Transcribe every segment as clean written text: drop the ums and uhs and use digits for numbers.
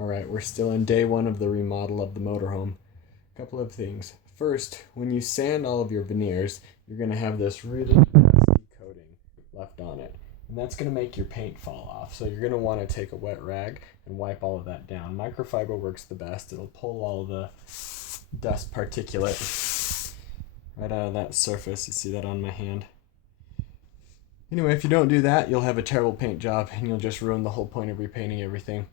Alright, we're still in day one of the remodel of the motorhome. A couple of things. First, when you sand all of your veneers, you're going to have this really nasty coating left on it. And that's going to make your paint fall off. So you're going to want to take a wet rag and wipe all of that down. Microfiber works the best. It'll pull all the dust particulate right out of that surface. You see that on my hand? Anyway, if you don't do that, you'll have a terrible paint job and you'll just ruin the whole point of repainting everything.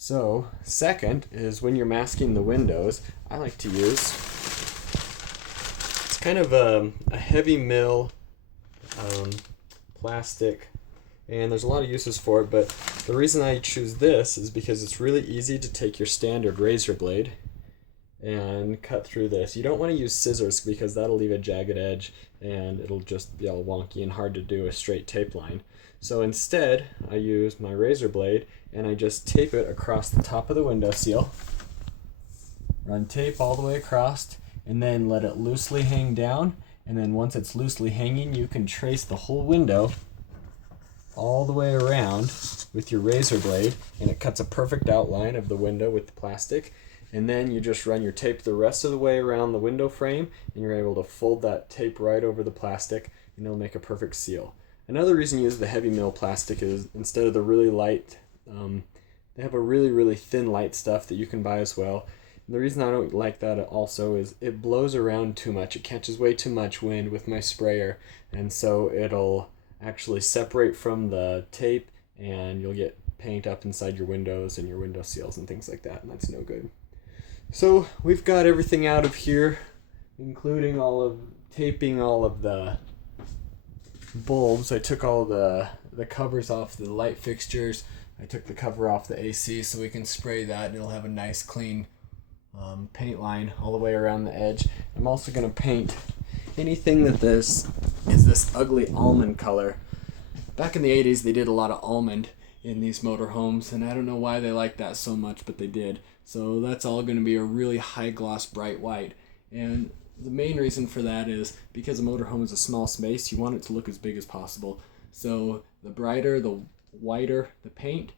So, second is when you're masking the windows, I like to use, it's kind of a heavy mill plastic, and there's a lot of uses for it, but the reason I choose this is because it's really easy to take your standard razor blade and cut through this. You don't want to use scissors because that'll leave a jagged edge and it'll just be all wonky and hard to do a straight tape line. So instead, I use my razor blade and I just tape it across the top of the window seal. Run tape all the way across and then let it loosely hang down, and then once it's loosely hanging, you can trace the whole window all the way around with your razor blade, and it cuts a perfect outline of the window with the plastic. And then you just run your tape the rest of the way around the window frame, and you're able to fold that tape right over the plastic, and it'll make a perfect seal. Another reason you use the heavy mill plastic is instead of the really light, they have a really thin light stuff that you can buy as well. And the reason I don't like that also is it blows around too much. It catches way too much wind with my sprayer, and so it'll actually separate from the tape, and you'll get paint up inside your windows and your window seals and things like that, and that's no good. So we've got everything out of here, including taping all of the bulbs. I took all the covers off the light fixtures. I took the cover off the AC so we can spray that, and it'll have a nice clean paint line all the way around the edge. I'm also going to paint anything that is this ugly almond color. Back in the 80s they did a lot of almond in these motorhomes, and I don't know why they liked that so much, but they did. So that's all going to be a really high gloss bright white, and the main reason for that is because a motorhome is a small space, you want it to look as big as possible. So the brighter, the whiter the paint,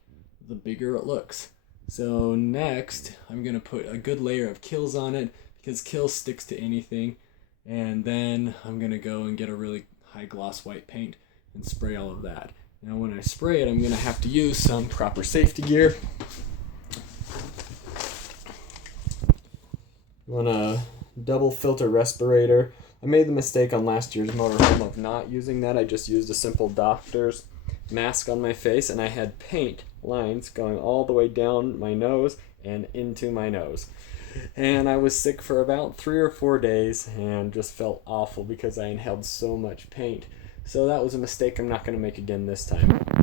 the bigger it looks. So next I'm going to put a good layer of Kills on it because Kills sticks to anything, and then I'm going to go and get a really high gloss white paint and spray all of that. Now when I spray it, I'm going to have to use some proper safety gear. You want a double filter respirator. I made the mistake on last year's motorhome of not using that. I just used a simple doctor's mask on my face, and I had paint lines going all the way down my nose and into my nose. And I was sick for about 3 or 4 days and just felt awful because I inhaled so much paint. So that was a mistake I'm not going to make again this time.